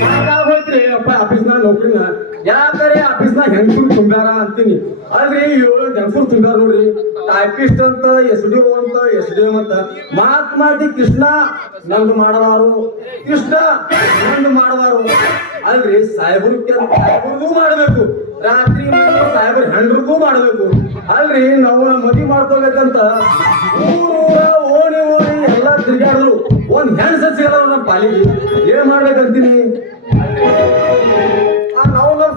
ಸಾಕಾಗೋಯ್ತ್ರಿ ಅಪ್ಪ ಆಫೀಸ್ನಾಗ ನೌಕರಿನ ಯಾಕರೆ ಆಫೀಸ್ನಾಗ ಹೆಂಗಸರು ತುಂಬ್ಯಾರ ಅಂತೀನಿ ಅಲ್ರಿ 7 ಹೆಂಗಸರು ತುಂಬ್ಯಾರ ನೋಡ್ರಿ ಟೈಪಿಸ್ಟ್ ಅಂತ SDO ಅಂತ SDM ಅಂತ ಮಾತಿ ಕೃಷ್ಣ ನಂದು ಮಾಡವಾರು ಕೃಷ್ಣ ನಂದು ಮಾಡವಾರು ಅಲ್ರಿ ಸಾಹೇಬ್ರಿಗೂ ಮಾಡ್ಬೇಕು ರಾತ್ರಿ ಸಾಹೇಬ್ರ ಹೆಂಡ್ರಿಗೂ ಮಾಡ್ಬೇಕು ಅಲ್ರಿ ನಾವು ಮದುವೆ ಮಾಡ್ಕೋಬೇಕಂತ ಊರ ಓಣಿ ಎಲ್ಲ ತಿರ್ಗಾಡಿದ್ರು ಒಂದ್ ಹೆಣ್ ಸಿಗಲ್ಲ ನಮ್ಮ ಪಾಲಿಗೆ ಏನ್ ಮಾಡ್ಬೇಕಂತೀನಿ ನಾವು ನಮ್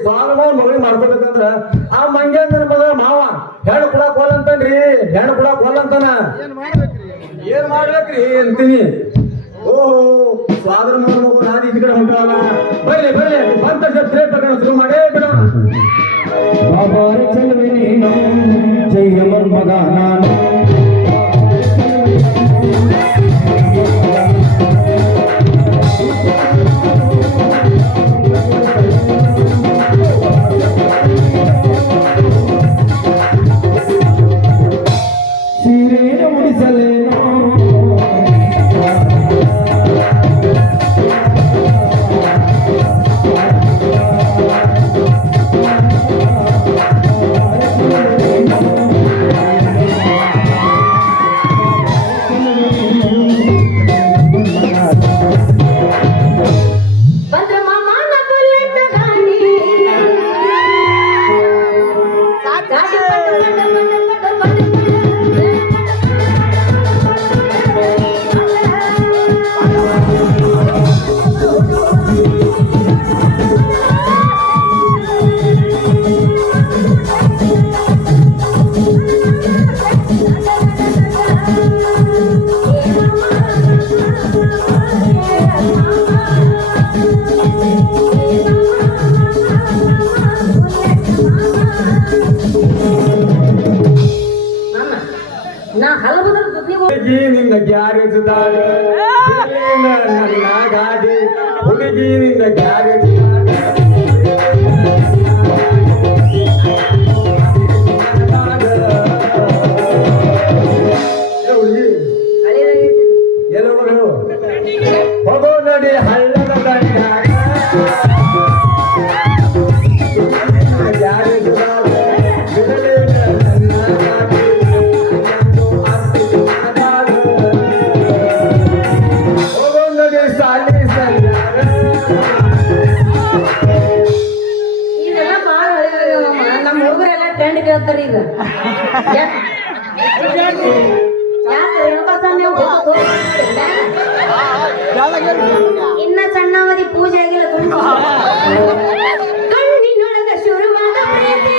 ಸ್ವಾಗಲಮಾವ್ ಮಗಳಿಗೆ ಮಾಡ್ಕೋಬೇಕಂದ್ರ ಆ ಮಂಗ್ಯಂದ್ರ ಮಗ ಮಾವ ಹೆಣ್ಣು ಕೊಡಕ್ ಹೋಲಂತನ್ರಿ ಹೆಣ್ಣು ಕೊಡಕ್ ಹೋಲಂತಾನ ಏನ್ ಮಾಡ್ಬೇಕ್ರಿ ಅಂತೀನಿ ಓಹೋ ಸ್ವಾದ್ರ ಮಗು ನಾನು ಇದ್ ಕಡೆ ಹೊಂಟವಲ್ಲ ಬರ್ಲಿ ಬಂದ ಶುರು ಮಾಡೇ ಬಿಡೋಣ ಜಯಮನ್ ಮಗ ನಾನು ನಿನ್ನ ಗ್ಯಾರೇಜ್ದಾಗ ನನ್ನ ಗಾಡಿ ಹುಡುಗಿ ನಿನ್ನ ಗ್ಯಾರೇಜ್ ಹೋಗೋ ನಡಿ ಹಳ್ಳದ ದಂಡಾಗ ಇನ್ನ ಸಣ್ಣವಧಿ ಪೂಜೆ ಆಗಿಲ್ಲ ಕಣ್ಣಿನೊಳಗ ಶುರುವಾದ ಪ್ರೀತಿ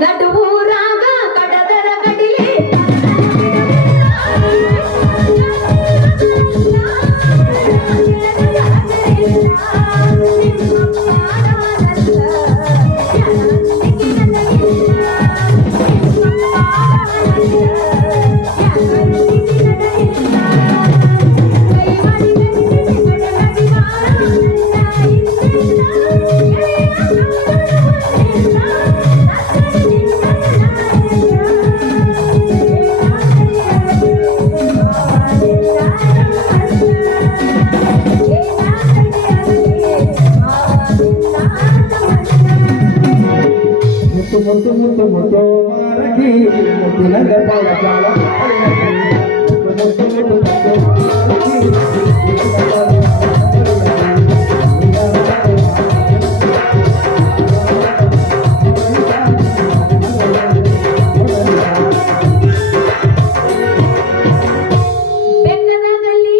ನಡುವೂರಾಗ ಕಡದರ ಕಡಿಲೆ ಮುತ್ತು ಮುತ್ತು ಮುತ್ತು ಮಾರಗಿ ಮುತ್ತಿನದ ಪಾಲಕಾಲ ಮುತ್ತು ಮುತ್ತು ಮುತ್ತು ಮಾರಗಿ ಬೆಟ್ಟದಲ್ಲಿ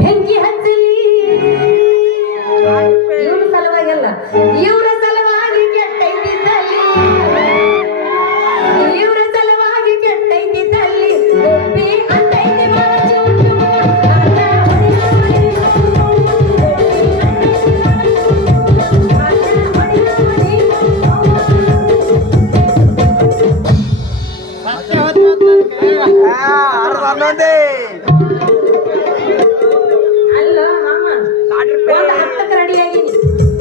ಬೆಂಕಿ ಹಚ್ಚಲಿ ಇವರ ಸಲುವಾಗಿಲ್ಲ ಇವರ ಸಲುವಾಗಿ ಕೆಟ್ಟೈತಿದ್ದಲ್ಲಿ ಇವರ ಸಲುವಾಗಿ ಕೆಟ್ಟೈತಿದ್ದಲ್ಲಿ ಒಪ್ಪಿ ಅಂತೈತಿ ಬಾಜು ಅಲ್ಲ ಮಾಮ ಒಂದ್ ಹತ್ತಕ್ಕೆ ರೆಡಿ ಆಗೀನಿ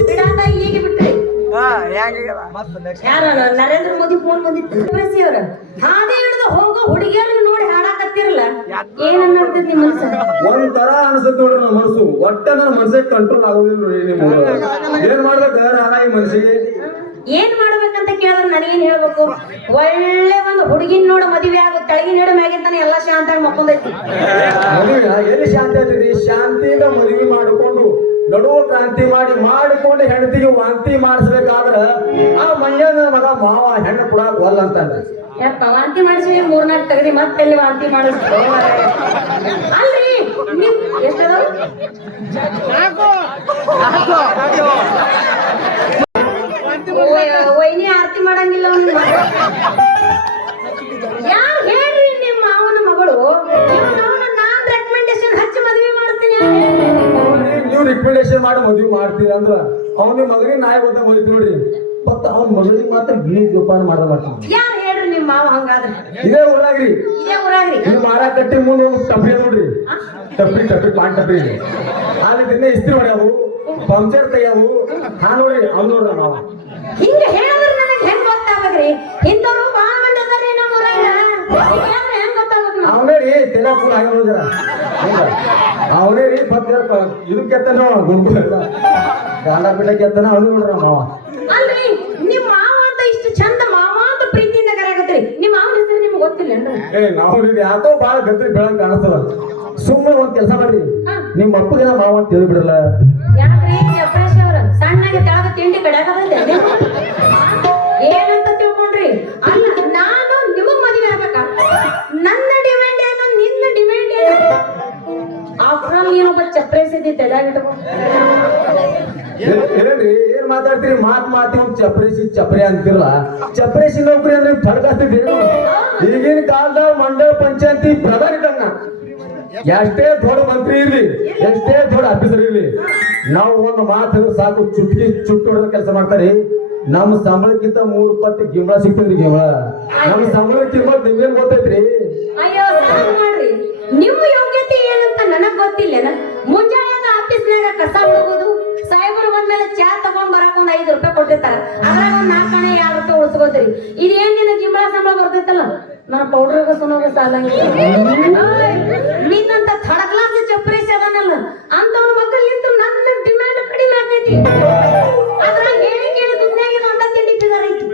ಬಿಡಾದ ಈಗ ಬಿಟ್ರಿ ಯಾರ ನರೇಂದ್ರ ಮೋದಿ ಫೋನ್ ಬಂದಿತ್ತು ಪ್ರಸಿ ಅವ್ರ ಹಾದಿ ಹಿಡಿದು ಹೋಗೋ ಹುಡುಗಿಯರನ್ನ ನೋಡಿ ಹಾಡಾಕತ್ತಿರಲ್ಲ ಏನ್ ಅನ್ನರ್ತೈತಿ ನಿಮ್ಮ ಮನಸ್ಸು ಒಂಥರ ಅನ್ಸುತ್ತೆ ನೋಡ್ರಿ ನನ್ನ ಮನಸ್ಸು ಒಟ್ಟ ನನ್ನ ಮನಸ್ಸಿಗೆ ಕಂಟ್ರೋಲ್ ಆಗೋದಿಲ್ಲ ನೋಡ್ರಿ ನಿಮ್ಮ ಏನ್ ಮಾಡ್ಬೇಕ ಈ ಮನ್ಸಿಗೆ ಏನ್ ಮಾಡ್ಬೇಕಂತ ಕೇಳಿದ್ರೆ ನನಗೇನ್ ಹೇಳ್ಬೇಕು ಒಳ್ಳೆ ಒಂದು ಹುಡುಗಿನ ನೋಡ ಮದುವೆ ಆಗೋ ತಳಗಿನ ಹಿಡ ಮ್ಯಾಗಿಂತಾನೆ ಎಲ್ಲಾ ಶಾಂತಾಗಿ ಮಕ್ಕೊಂದೈತಿ ಮದುವೆ ಎಲ್ಲಿ ಶಾಂತಿ ಆಗ್ತೈತಿ ಶಾಂತಿಯಿಂದ ಮದುವೆ ಮಾಡಿಕೊಂಡು ನಡುವ ಕ್ರಾಂತಿ ಮಾಡಿಕೊಂಡು ಹೆಂಡತಿಗೆ ವಾಂತಿ ಮಾಡಿಸ್ಬೇಕಾದ್ರ ಆ ಮಂಡ್ಯನ ಮಗ ಮಾವ ಹೆಣ್ಣು ಕೊಡಾಕ್ ಒಲ್ಲ ಅಂತಾನೆ ಯಪ್ಪ ವಾಂತಿ ಮಾಡಿಸಿ ಮೂರ್ನಾಲ್ಕು ತೆಗದಿ ಮತ್ತೆಲ್ಲಿ ವಾಂತಿ ಮಾಡಿಸ್ಕೊ ಅಲ್ರಿ ನಿಮ್ ಎಷ್ಟದ ವೈನಿ ಆರತಿ ಮಾಡಂಗಿಲ್ಲ ಯಾರು ಹೇಳ್ರಿ ನಿಮ್ಮ ಮಾವನ ಮಗಳು ನಾನ್ ರೆಕಮೆಂಡೇಶನ್ ಹಚ್ಚಿ ಮದ್ವೆ ಮಾಡ್ತೀನಿ ನೀವು ರಿಕಮೆಂಡೇಶನ್ ಮಾಡಿ ಮದುವೆ ಮಾಡ್ತೀರ ಅಂದ್ರ ಅವನ ಮಗನಿಗೆ ನಾಯಿ ಗೊತ್ತ ಹೋಯ್ತು ನೋಡ್ರಿ ಮತ್ತ ಅವ್ನ ಮಗಳಿಗೆ ಮಾತ್ರ ಬೀಜ ಜೋಪಾನ ಮಾಡ್ತೀನಿ ಯಾರು ಹೇಳ್ರಿ ನಿಮ್ಮ ಮಾವ ಹಂಗಾದ್ರೆ ಇದೇ ಊರಾಗ್ರಿ ಇದೇ ಊರಾಗ್ರಿ ನೀವು ಮಾರ ಕಟ್ಟಿ ಮುಂದೆ ಒಂದು ಟಪ್ರಿ ನೋಡ್ರಿ ಟಪ್ರಿ ಪಾನ್ ಟಪ್ರಿ ಅಲ್ಲಿ ದಿನ ಇಸ್ತ್ರಿ ಹೊಡ್ಯಾವು ಪಂಚರ್ ತೆಗ್ಯಾವು ಹಾ ನೋಡ್ರಿ ಅವ್ನು ನೋಡ್ರಿ ನಾವು ಹಿಂಗ ಹೇಳಿದ್ರೆ ನನಗೆ ಹೆಂಗ್ ಗೊತ್ತಾಗ್ಬೇಕ್ರಿ ಇಂಥವ್ರು ಬಾಳ ಮಂದಿ ಅದಾರಿ ನಮ್ಮ ಊರಾಗ ಹೆಂಗ್ ಗೊತ್ತಾಗ್ಬೇಕು ಅವನೇ ರೀ ತೆಲ ಫುಲ್ ಆಗಿ ನೋಡಿದ್ರ ಅವನೇ ರೀ ಇದು ಕೆತ್ತನ ಗುಂಪು ಗಾಂಡ ಪಿಟ್ಟ ಕೆತ್ತನ ಅವನು ನೋಡ್ರ ಮಾವ ಅಲ್ರಿ ನಿಮ್ ಮಾವ ಅಂತ ಇಷ್ಟು ಚಂದ ಮಾವ ಅಂತ ಪ್ರೀತಿಯಿಂದ ಕರೆಯಾಗತ್ರಿ ನಿಮ್ ಮಾವನ ಹೆಸರು ನಿಮ್ಗೆ ಗೊತ್ತಿಲ್ಲೇನ್ರಿ ನಾವು ಯಾಕೋ ಬಾಳ ಗದ್ರಿ ಬೆಳಂಗ್ ಕಾಣಿಸ್ತದ ಸುಮ್ಮನೆ ಒಂದ್ ಕೆಲಸ ಮಾಡ್ರಿ ನಿಮ್ಮ ಅಪ್ಪಗೆ ಮಾವ ಅಂತ ತಿಳಿಬಿಡಲ್ಲ ಯಾಕ್ರಿ ಜಪ್ರೇಶ್ ಅವ್ರ ಸಣ್ಣಗೆ ತೆಳಗ ತಿಂಡಿ ಕಡ್ಯಾಕತ್ತೈತೆ ಏನಂತ ತಿಳ್ಕೊಂಡ್ರಿ ಅಲ್ಲ ನಾನು ನಿಮಗ್ ಮದುವೆ ಆಗ್ಬೇಕ ನನ್ನ ಡಿಮ್ಯಾಂಡ್ ಏನು ನಿನ್ನ ಡಿಮ್ಯಾಂಡ್ ಏನು ಆಫ್ಟರ್ ಆಲ್ ಏನೊಬ್ಬ ಚಪ್ರೇಸ್ ಇದ್ದಿ ತೆಳಗಿಟ್ಟು ಏನ್ರಿ ಏನ್ ಮಾತಾಡ್ತೀರಿ ಮಾತಿ ಚಪ್ರಿ ಅಂತಿರಲ್ಲ ಚಪ್ರೇಸಿ ನೌಕರಿ ಅಂದ್ರೆ ತಡಗಾಸ್ತಿದ್ರಿ ಈಗಿನ ಕಾಲದಾಗ ಮಂಡಲ ಪಂಚಾಯತಿ ಪ್ರಧಾನ ಇದ್ದಂಗ ಎಷ್ಟೇ ದೊಡ್ಡ ಮಂತ್ರಿ ಇರ್ಲಿ ಎಷ್ಟೇ ದೊಡ್ಡ ಆಫೀಸರ್ ಇರ್ಲಿ ನಾವು ಒಂದು ಮಾತು ಸಾಕು ಚುಟ್ಟು ಹೊಡೆದ ಕೆಲಸ ಮಾಡ್ತಾರಿ ನಮ್ಮ ಸಂಬಳಕ್ಕಿಂತ 3 ಪಟ್ಟು ಗಿಂಬಳ ಸಿಗ್ತದ್ರಿ ಗಿಂಬಳ ನಮ್ಮ ಸಂಬಳ ಕಿಮ್ಮತ್ ನಿಮ್ಗೇನ್ ಗೊತ್ತೈತ್ರಿ ಅಯ್ಯೋ ಸಾಕು ಮಾಡ್ರಿ ನಿಮ್ಮ ಯೋಗ್ಯತೆ ಏನಂತ ನನಗ್ ಗೊತ್ತಿಲ್ಲ ಮುಂಜಾನೆ ಆಫೀಸ್ನಾಗ ಕಸ ಹುಡುಗುದು ಸಾಹೇಬರು ಬಂದ್ಮೇಲೆ ಚಾ ತಗೊಂಡ್ ಬರಾಕ ಒಂದ್ 5 ರೂಪಾಯಿ ಕೊಟ್ಟಿರ್ತಾರ ಅದ್ರಾಗ ಒಂದ್ 4 ಆಣೆ 2 ರೂಪಾಯಿ ಉಳಿಸ್ಕೋದ್ರಿ ಇದೇನ್ ನಿನ್ನ ಗಿಂಬಳ ಸಂಬಳ ಬರ್ತೈತಲ್ಲ ನನ್ನ ಪೌಡ್ರಾಗ ಸುನೋಗ ಸಾಲಂಗಿಲ್ಲ ನಿನ್ನಂತ ಥರ್ಡ್ ಕ್ಲಾಸ್ ಚಪ್ರೇಸ್ ಅದನಲ್ಲ ಅಂತವನ ಮಕ್ಕಳು ನಿಂತು ನನ್ನ ಡಿಮ್ಯಾಂಡ್ ಕಡಿಮೆ ಆಗ್ತೈತಿ ಅದ್ರಾಗ ಹೇಳಿ ಕೇಳಿ ದುಡ್ಡಾಗಿನ ಅಂತ ತಿಂಡಿ ಫಿಗರ್ ಐತಿ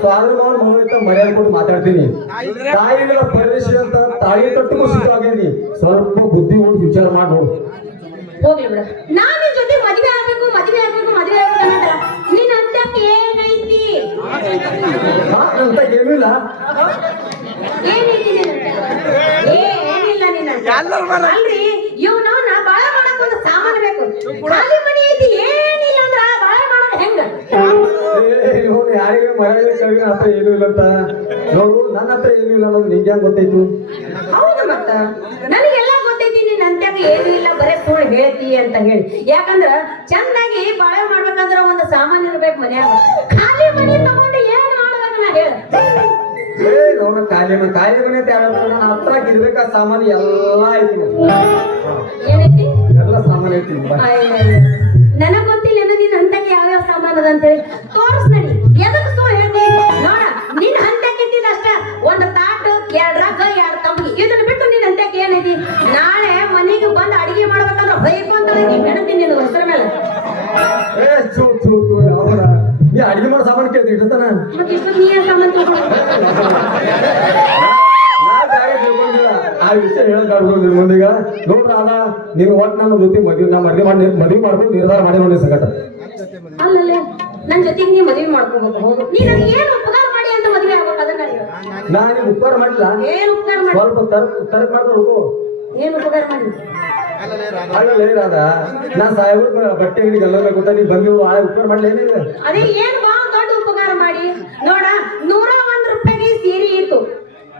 ಸ್ವಾದ್ರ ಮೌನ ಮರ್ಯಾದೆ ಕೊಟ್ಟು ಮಾತಾಡ್ತೀನಿ ತಾಯಿಗಳ ಪರದೇಶಿ ಅಂತ ತಾಳಿ ಕಟ್ಟಿಗೂ ಸಿಕ್ಕಾಗೇನಿ ಸ್ವಲ್ಪ ಬುದ್ಧಿ ಓಡಿ ವಿಚಾರ ಮಾಡಿ ನೋಡು ಹೋಗ್ಲಿ ಬಿಡ ನಾನು ನಿನ್ ಜೊತೆ ಮದುವೆ ಆಗ್ಬೇಕು ಅನ್ನೋದಲ್ಲ ನಿನ್ನ ಅಂತ್ಯಕ್ಕೆ ಏನೈತಿ ಅಂತ ಏನೂ ಇಲ್ಲ ಏನೈತಿ ಏನಿಲ್ಲ ನಿನ್ನ ಅಲ್ರಿ ಇವ್ನು ನಾ ಬಾಳ ಮಾಡಕ್ ಒಂದು ಸಾಮಾನು ಬೇಕು ಖಾಲಿ ಮನಿ ಐತಿ ಏನಿಲ್ಲ ಅಂದ್ರ ಬಾಳ ಮಾಡೋದು ಹೆಂಗ ನೋಡು ಯಾರಿಗೆ ಮರ್ಯಾದೆ ಕಡಿಮೆ ಹತ್ರ ಏನೂ ಇಲ್ಲ ಅಂತ ನೋಡು ನನ್ನ ಹತ್ರ ಏನೂ ಇಲ್ಲ ಅನ್ನೋದು ನಿಂಗೆ ಹೆಂಗ್ ಗೊತ್ತಾಯ್ತು ಹೌದು ಮತ್ತ ನನಗೆಲ್ಲ ಗೊತ್ತೈತಿ ನಿನ್ನ ಅಂತ್ಯಾಗ ಏನೂ ಇಲ್ಲ ಬರೇ ಸುಳ್ಳು ಹೇಳ್ತಿ ಅಂತ ಹೇಳಿ ಯಾಕಂದ್ರ ಚಂದಾಗಿ ಬಾಳೆ ಮಾಡ್ಬೇಕಂದ್ರ ಒಂದು ಸಾಮಾನು ಇರ್ಬೇಕು ಮನ್ಯಾಗ ಖಾಲಿ ಮನಿ ತಗೊಂಡು ಏನ್ ಮಾಡ್ಬೇಕು ನಾ ಹೇಳ ನೋಡ ಖಾಲಿ ಮನೆ ತಯಾರ ನನ್ನ ಹತ್ರ ಇರ್ಬೇಕಾ ಸಾಮಾನು ಎಲ್ಲ ಐತಿ ಏನೈತಿ ಎಲ್ಲ ಸಾಮಾನು ಐತಿ ನನಗ್ ಗೊತ್ತಿಲ್ಲ ನಿನ್ನ ಹಂತಕ್ಕೆ ಯಾವ್ಯಾವ ಸಾಮಾನು ಅದ ಅಂತ ಹೇಳಿ ತೋರ್ಸ್ ನಡಿ ಎದಕ್ ಸುಳ್ಳು ಹೇಳ್ತಿ ನೋಡ ನಿನ್ನ ಹಂತಕ್ಕೆ ಇಟ್ಟಿದ ಅಷ್ಟ ಒಂದು ತಾಟು 2 ರಗ್ಗ 2 ತಂಬಿ ಇದನ್ನ ಬಿಟ್ಟು ನಿನ್ನ ಹಂತಕ್ಕೆ ಏನೈತಿ ನಾಳೆ ಮನೆಗೆ ಬಂದು ಅಡಿಗೆ ಮಾಡ್ಬೇಕಂದ್ರ ಹೊಯ್ಕೊಂತ ನಿಮ್ ಹೆಂಡತಿ ನಿನ್ನ ಹೆಸರ ಮೇಲೆ ಏ ಚೂ ಚೂ ಚೂ ಅವರ ನೀ ಅಡಿಗೆ ಮಾಡೋ ಸಾಮಾನು ಕೇಳ್ತಿ ಇಟ್ಟತಾನ ಮತ್ತೆ ಇಷ್ಟು ನೀ ಏನ್ ಸಾಮಾನ್ ತಗೊಂಡು ಆ ವಿಷಯ ಹೇಳಕ್ ನಿನ್ ಮುಂದೀಗ ನೋಡ್ರ ಅದ ನೀನ್ ಒಟ್ ನನ್ನ ಜೊತೆ ಮದ್ವೆ ಮಾಡ್ಕೊಂಡು ನಿರ್ಧಾರ ಮಾಡಿ ನೋಡಿ ಸಂಕಟ ಅಲ್ಲಲ್ಲೇ ನನ್ ಜೊತೆಗೆ ನೀ ಮದ್ವೆ ಮಾಡ್ಕೋಬೇಕು ಹೌದು ನೀ ನನಗೆ ಏನು ಉಪಕಾರ ಮಾಡಿ ಅಂತ ಮದ್ವೆ ಆಗ್ಬೇಕು ಅದನ್ನ ಹೇಳು. ನಾನು ಉಪಕಾರ ಮಾಡಿಲ್ಲ ಏನ್ ಉಪಕಾರ ಮಾಡಿ ಸ್ವಲ್ಪ ತರಕ್ ಮಾಡ್ಕೊಂಡು ಏನ್ ಉಪಕಾರ ಮಾಡಿ ಆಗಲ್ಲ ಏನಾದ ನಾ ಸಾಹೇಬ್ರ ಬಟ್ಟೆ ಅಂಗಡಿ ಗಲ್ಲ ಕೊಟ್ಟ ನೀ ಬಂದಿರು ಆ ಉಪಕಾರ ಮಾಡ್ಲಿ ಏನಿದೆ ಅದೇ ಏನ್ ಬಾ ದೊಡ್ಡ ಉಪಕಾರ ಮಾಡಿ ನೋಡ 101 ರೂಪಾಯಿಗೆ ಸೀರೆ ಇತ್ತು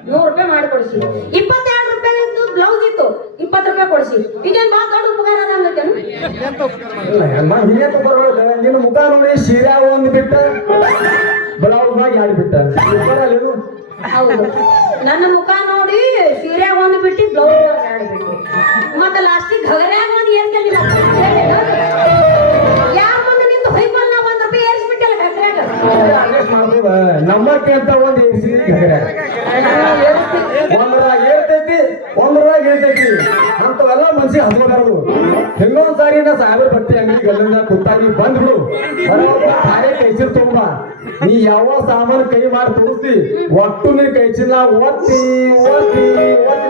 100 ರೂಪಾಯಿ ಮಾಡಿ ಕೊಡ್ಸಿ 22 ರೂಪಾಯಿ ಬ್ಲೌಸ್ ಇತ್ತು 20 ರೂಪಾಯಿ ಕೊಡ್ಸಿ ಇದೇನ್ ಬಾ ದೊಡ್ಡ ಉಪಕಾರ ಅದ ಅಂದ್ರೇನು ಹಿಂಗೆ ಉಪಕಾರ ನಿನ್ನ ಮುಖ ನೋಡಿ ಸೀರೆ ಒಂದ್ ಬಿಟ್ಟ ಬ್ಲೌಸ್ ದಾಗ ಎರಡು ಬಿಟ್ಟ ಉಪಕಾರ ಅಲ್ಲೇನು ಹೌದು ನನ್ನ ಮುಖ ನೋಡಿ ಸೀರೆಯಾಗ ಒಂದು ಬಿಟ್ಟು ಬ್ಲೌಸ್ ಎರಡು ಬಿಟ್ಟು ಮತ್ತೆ ಲಾಸ್ಟಿಗೆ ಘಗರ್ಯಾಗ ಒಂದು ಏರ್ಸಲಿಲ್ಲ ಯಾರ ಮುಂದೆ ನಿಂತು ಹೊಯ್ಕೊಲ್ ನಾವು 1 ರೂಪಾಯಿ ಏರಿಸ್ಬಿಟ್ಟಲ್ಲ ಘಗರ್ಯಾಗ ಅಡ್ಜಸ್ಟ್ ಮಾಡ್ಬೋದ ನಮ್ಮಕ್ಕೆ ಅಂತ ಒಂದು ಏರಿಸಿ ಒಂದ್ರಾಗ ಹೇಳ್ತೈತಿ ಅಂತವೆಲ್ಲ ಮನ್ಸಿಗೆ ಹತ್ಕೋಬಾರ್ದು ಇನ್ನೊಂದ್ ಸಾರಿ ನಾ ಸಾಹೇಬ್ರ ಬಟ್ಟೆ ಅಂಗಡಿ ಗಲ್ಲಿಂದ ಕುತ್ತಾಗಿ ಬಂದ್ಬಿಡು ಖಾಲಿ ಕೈಸಿರ್ ತುಂಬ ನೀ ಯಾವ ಸಾಮಾನು ಕೈ ಮಾಡಿ ತೋರಿಸ್ತಿ ಒಟ್ಟು ನೀ ಕೈ ಚೀಲ ಒತ್ತಿ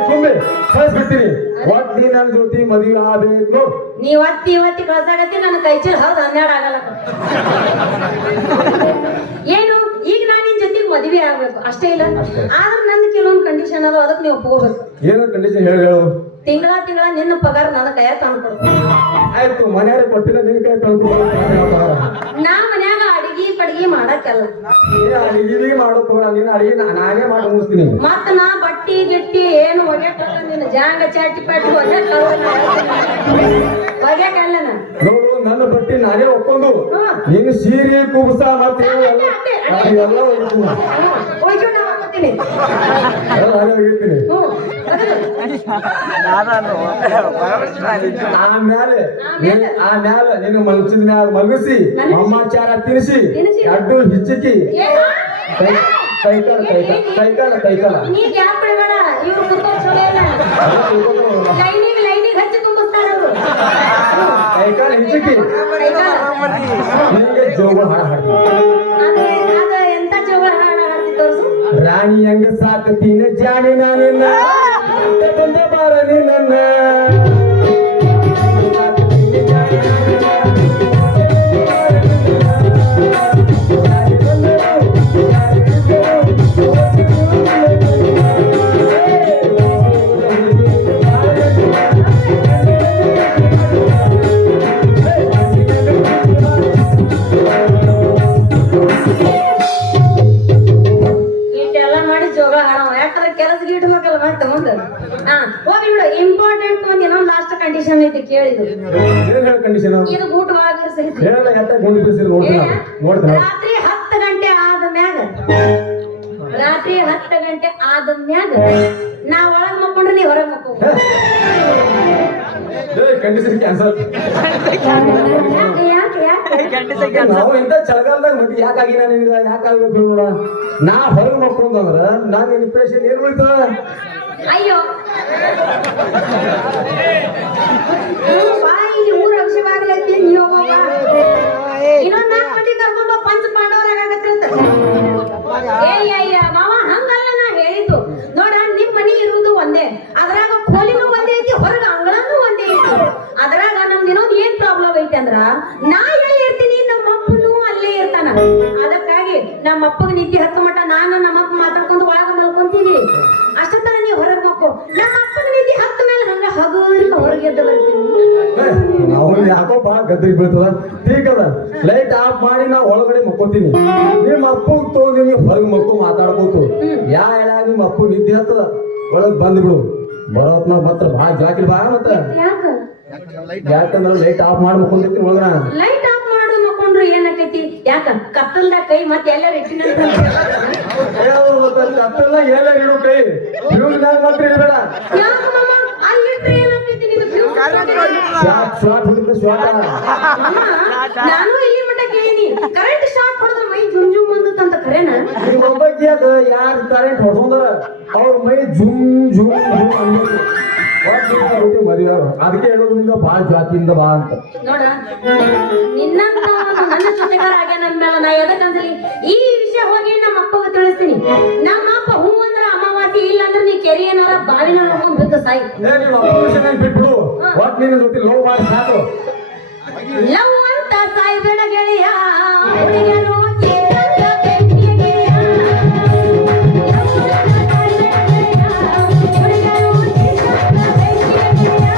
ತುಂಬಿ ಕಳಿಸ್ಬಿಡ್ತೀನಿ ಒಟ್ಟು ನೀ ನನ್ನ ಜೊತೆ ಮದುವೆ ಆಗ್ಬೇಕು ನೋಡ್ ನೀ ಒತ್ತಿ ಕಳ್ಸಾಗತ್ತಿ ನನ್ನ ಕೈ ಚೀಲ ಹೌದು 12 ಆಗಲ್ಲ ಏನು ಈಗ ನಾನು ನಿನ್ ಜೊತೆಗೆ ಮದುವೆ ಆಗ್ಬೇಕು ಅಷ್ಟೇ ಇಲ್ಲ ಆದ್ರೆ ನಂದು ಕೆಲವೊಂದು ಕಂಡೀಷನ್ ಅದು ಅದಕ್ಕೆ ನೀವು ಒಪ್ಕೋಬೇಕು ಏನೋ ಕಂಡೀಷನ್ ಹೇಳು ತಿಂಗಳ ನಿನ್ನ ಪಗಾರ ನನ್ನ ಕೈಯಾಗ ತಂದು ಕೊಡ್ತೀನಿ ಆಯ್ತು ಮನೆಯಾರ ಕೊಟ್ಟಿಲ್ಲ ನಿನ್ ಕೈ ತಂದು ನಾ ಮನ್ಯಾಗ ಅಡಿಗೆ ಮಾಡಕ್ಕಲ್ಲ ಅಡಿಗೆ ಮಾಡೋದು ನೀನು ಅಡಿಗೆ ನಾನೇ ಮಾಡಿ ಮುಗಿಸ್ತೀನಿ ಮತ್ತ ನಾ ಬಟ್ಟಿ ಗಿಟ್ಟಿ ಏನು ಒಗ್ಯಾಕ ನಿನ್ನ ಜಾಂಗ ಚಾಟಿ ಪಾಟಿ ಒಗ್ಯಾಕಲ್ಲ ನಾ ನೋಡು ನನ್ನ ಬಟ್ಟಿ ನಾನೇ ಒಪ್ಕೊಂಡು ನೀನು ಸೀರೆ ಕುಬಸ ಮತ್ತೆ ಎಲ್ಲ ಒಯ್ದು ನಾ ಹಾಕೋತೀನಿ ನಾನೇ ಒಗಿತೀನಿ ಆಮ್ಯಾಲ ನಿನ್ನ ಮಲ್ಚಿದ ಮ್ಯಾಲ ಮಲಗಿಸಿ ಅಮ್ಮಾಚಾರ ತಿನ್ನಿಸಿ ಅಡ್ಡು ಹಿಚ್ಚಕಿ ಕೈಕಾಲ ನೀ ಗ್ಯಾಪ್ ಬಿಡಬೇಡ ಇವ್ರು ಕುತ್ತೋ ಚಲೋ ಇಲ್ಲ ಲೈನಿಗೆ ಹಚ್ಚಿ ತುಂಬಿಸ್ತಾರ ಅವರು ಕೈಕಾಲ ಹಿಚ್ಚಕಿ ನಿನಗೆ ಜೋಗಳು ಹಾಡು ಹಾಡ್ತೀನಿ ಅದ ಎಂತ ಜೋಗ ಹಾಡ್ತಿ ತೋರ್ಸು ರಾಣಿ ಹಂಗ ಸಾಕತೀನಿ ಜಾಣಿ ನಾನಿನ್ನ ಬಂದೆ ಬಾರ ನಿನ್ನ ಇಂಪಾರ್ಟೆಂಟ್ ಒಂದು ಇನ್ನೊಂದು ಲಾಸ್ಟ್ ಕಂಡೀಷನ್ ಐತಿ ಕೇಳಿದ್ರು ಕಂಡೀಷನ್ ಇದು ಊಟ ಭಾಳ ಬಿರ್ಸೈತಿ ರಾತ್ರಿ 10 ಗಂಟೆ ಆದ್ಮ್ಯಾಗ ನಾ ಒಳಗ್ ಮಕ್ಕೊಂಡ್ರೆ ನೀ ಹೊರಗ್ ಮಕ್ಕೋ ಕಂಡೀಷನ್ ಕ್ಯಾನ್ಸಲ್ ನಾವು ಇಂಥ ಚಳಿಗಾಲದಾಗ ಮತ್ತೆ ಯಾಕಾಗಿನ ನಿನಗ ಯಾಕಾಗ್ಬೇಕು ನೋಡ ನಾ ಹೊರಗೆ ಮಕ್ಕೊಂಡ್ರ ನಾನು ಇಂಪ್ರೆಷನ್ ಏನ್ ಉಳಿತದ ಅಯ್ಯೋ ಇಲ್ಲಿ ಊರ ಅಭಿಷೇಕಾಗ್ಲೈತಿ ನೀವು ಇನ್ನೊಂದ್ 4 ಮಂದಿ ಕರ್ಕೊಂಡ್ ಪಂಚ ಪಾಂಡವರಾಗತ್ತೆ ಮಾವ ಹಂಗಲ್ಲ ನಾ ಹೇಳಿದ್ದು ನೋಡ ನಿಮ್ ಮನಿ ಇರುವುದು ಒಂದೇ ಅದ್ರಾಗ ಕೋಲಿನೂ ಒಂದೇ ಐತಿ ಹೊರಗ ಅಂಗಳನ್ನೂ ಒಂದೇ ಐತಿ ಅದ್ರಾಗ ನಮ್ದು ಇನ್ನೊಂದು ಏನ್ ಪ್ರಾಬ್ಲಮ್ ಐತಿ ಅಂದ್ರ ನಾ ಎಲ್ಲಿ ಇರ್ತೀನಿ ನಮ್ಮ ಅಪ್ಪನೂ ಅಲ್ಲೇ ಇರ್ತಾನ ಅದಕ್ಕಾಗಿ ನಮ್ಮ ಅಪ್ಪಗೆ ನಿದ್ದೆ ಹತ್ತ ಮಟ್ಟ ನಾನು ನಮ್ಮಪ್ಪ ಮಾತಾಡ್ಕೊಂಡು ಒಳಗ ಮಲ್ಕೊಂತೀವಿ ಅಷ್ಟೊತ್ತನ ನೀವು ಹೊರಗೆ ಮಕ್ಕೋ ನಮ್ಮ ಅಪ್ಪಗೆ ನಿದ್ದೆ ಹತ್ತ ಮೇಲೆ ಹಂಗ ಹಗುರ್ಕ ಹೊರಗೆ ಎದ್ದು ಬರ್ತೀನಿ ನಾವು ಯಾಕೋ ಬಾ ಗದ್ರಿಗೆ ಬೀಳ್ತದ ಠೀಕ್ ಅದ ಲೈಟ್ ಆಫ್ ಮಾಡಿ ನಾ ಒಳಗಡೆ ಮಕ್ಕೋತೀನಿ ನಿಮ್ಮ ಅಪ್ಪಗ್ ತಗೊಂಡು ನೀವು ಹೊರಗೆ ಮಕ್ಕೋ ಮಾತಾಡ್ಕೋತು ಯಾ ಹೇಳ ನಿಮ್ಮ ಅಪ್ಪ ನಿದ್ದೆ ಹತ್ತದ ಒಳಗ್ ಬಂದ್ಬಿಡು ಬರೋತ್ನ ಮಾತ್ರ ಭಾಳ ಜಾಕಿಲ್ ಬಾ ಮತ್ತ ಯಾಕಂದ್ರ ಲೈಟ್ ಆಫ್ ಮಾಡಿ ಮಕ್ಕೊಂದಿರ್ತೀನಿ ಒಳಗ ಲೈಟ್ ಆಫ್ ಮಾಡು ಮಕ್ಕೊಂಡ್ರು ಏನಾಕೈತಿ ಯಾಕ ಕತ್ತಲ್ದಾಗ ಕೈ ಮತ್ತೆ ಎಲ್ಲಾರು ಇಟ್ಟಿನ ಕತ್ತಲ್ಲ ಎಲ್ಲ ಇಡು ಕೈ ಇವ್ನಾಗ ಮಾತ್ರ ಇಡಬೇಡ ಯಾಕ ಮಾಮ ಅಲ್ಲಿಟ್ರೆ ಏನಾಕೈತಿ ನಿನ್ನ ನಾನು ಇಲ್ಲಿ ಮಟ್ಟ ಕೇಳಿನಿ ಕರೆಂಟ್ ಶಾಕ್ ಹೊಡೆದ್ರೆ ಮೈ ಜುಮ್ ಜುಮ್ ಅಂದತ್ತಂತ ಖರೇನ ಒಬ್ಬಕ್ಕೆ ಯಾರು ಕರೆಂಟ್ ಹೊಡ್ಕೊಂಡ್ರ ಅವ್ರ ಮೈ ಜುಮ್ ಜುಮ್ ಜುಮ್ ಮದುವೆ ಅದಕ್ಕೆ ಹೇಳೋದು ನಿಂಗೆ ಭಾಳ ಜಾತಿಯಿಂದ ಬಾ ಅಂತ. ನೋಡ ನಿನ್ನಂತ ಒಂದು ನನ್ನ ಜೊತೆಗಾರ ಆಗ್ಯಾನ ಅಂದ್ಮೇಲೆ ನಾ ಎದಕ್ಕಂದ್ಲಿ ಈ ವಿಷಯ ಹೋಗಿ ನಮ್ಮ ಅಪ್ಪಗೆ ತಿಳಿಸ್ತೀನಿ. ನಮ್ಮ ಅಪ್ಪ ಹೂ ಅಂದ್ರ ಅಮಾವಾಸ್ಯೆ, ಇಲ್ಲ ಅಂದ್ರೆ ನೀ ಕೆರೆ ಏನಾರ ಬಾವಿನ ನೋಡ್ಕೊಂಡ್ ಬಿದ್ದು ಸಾಯಿ. ನೀವು ಅಪ್ಪ ವಿಷಯ ಬಿಟ್ಬಿಡು. ಒಟ್ಟು ನಿನ್ನ ಜೊತೆ ಲವ್ ಮಾಡಿ ಸಾಕು. ಲವ್ ಅಂತ ಸಾಯ್ಬೇಡ ಗೆಳೆಯ, ಹುಡುಗರು ಚಿಕ್ಕಂದ ಬೆಂಕಿಯ ಗೆಳೆಯ. ಲವ್ ಅಂತ ಸಾಯ್ಬೇಡ ಗೆಳೆಯ, ಹುಡುಗರು ಚಿಕ್ಕಂದ ಬೆಂಕಿಯ ಗೆಳೆಯ.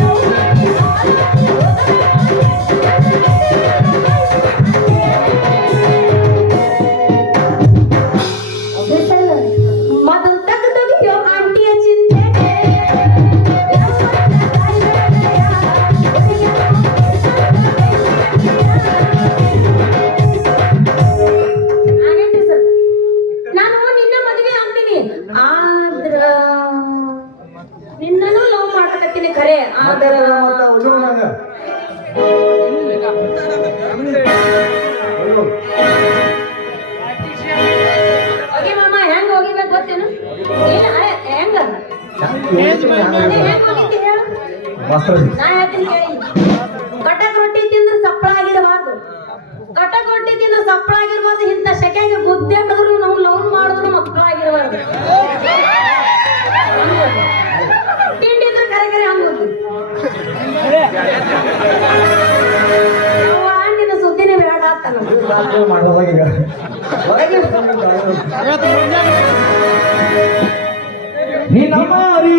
ಲವ್ ಮಾಡಿ ಮೊದಲು ತೆಗೆದೊಗೆಯೋ ಆಂಟಿಯ ಚಿಂತೆಗೆ. ಲವ್ ಅಂತ ಸಾಯ್ಬೇಡ ಗೆಳೆಯ, ಆಗೈತ್ರಿ ಸರ್. ನಾನು ನಿನ್ನ ಮದುವೆ ಆಗ್ತೀನಿ, ಆದ್ರ ನಿನ್ನನು ಲವ್ ಮಾಡಕತ್ತೀನಿ ಖರೆ. ಆದ್ರ ಹೋಗಿ ಮಾಮ, ಹೆಂಗ್ ಹೋಗಿಬೇಕು ಗೊತ್ತೇನು? ಇಲ್ಲ ಹೆಂಗ ಅದೇ ಹೆಂಗ್ ಹೋಗಿದ್ದೆ ಹೇಳು. ನಾ ಹೇಳ್ತೀನಿ ಕೇಳಿ. ಕಟಕ್ ರೊಟ್ಟಿ ತಿಂದ್ರೆ ಸಪ್ಪಳ ಆಗಿರಬಾರ್ದು. ಕಟಕ್ ರೊಟ್ಟಿ ತಿಂದ್ರೆ ಸಪ್ಪಳ ಆಗಿರ್ಬಾರ್ದು. ಇಂಥ ಶೆಕೆಗೆ ಗುದ್ದೆ ಹಿಡಿದ್ರು ನಾವು ಲವ್ ಮಾಡಿದ್ರು ಮಕ್ಕಳು ಆಗಿರಬಾರ್ದು. ತಿಂಡಿ ಇದ್ರೆ ಕರೆ ಕರೆ ಹಂಗ ಹೋಗಿ ನಿನ್ನ ಸುದ್ದಿನೇ ಬೇಡ ಆಗ್ತಾನ. ನಿನ್ನ ಮಾರಿ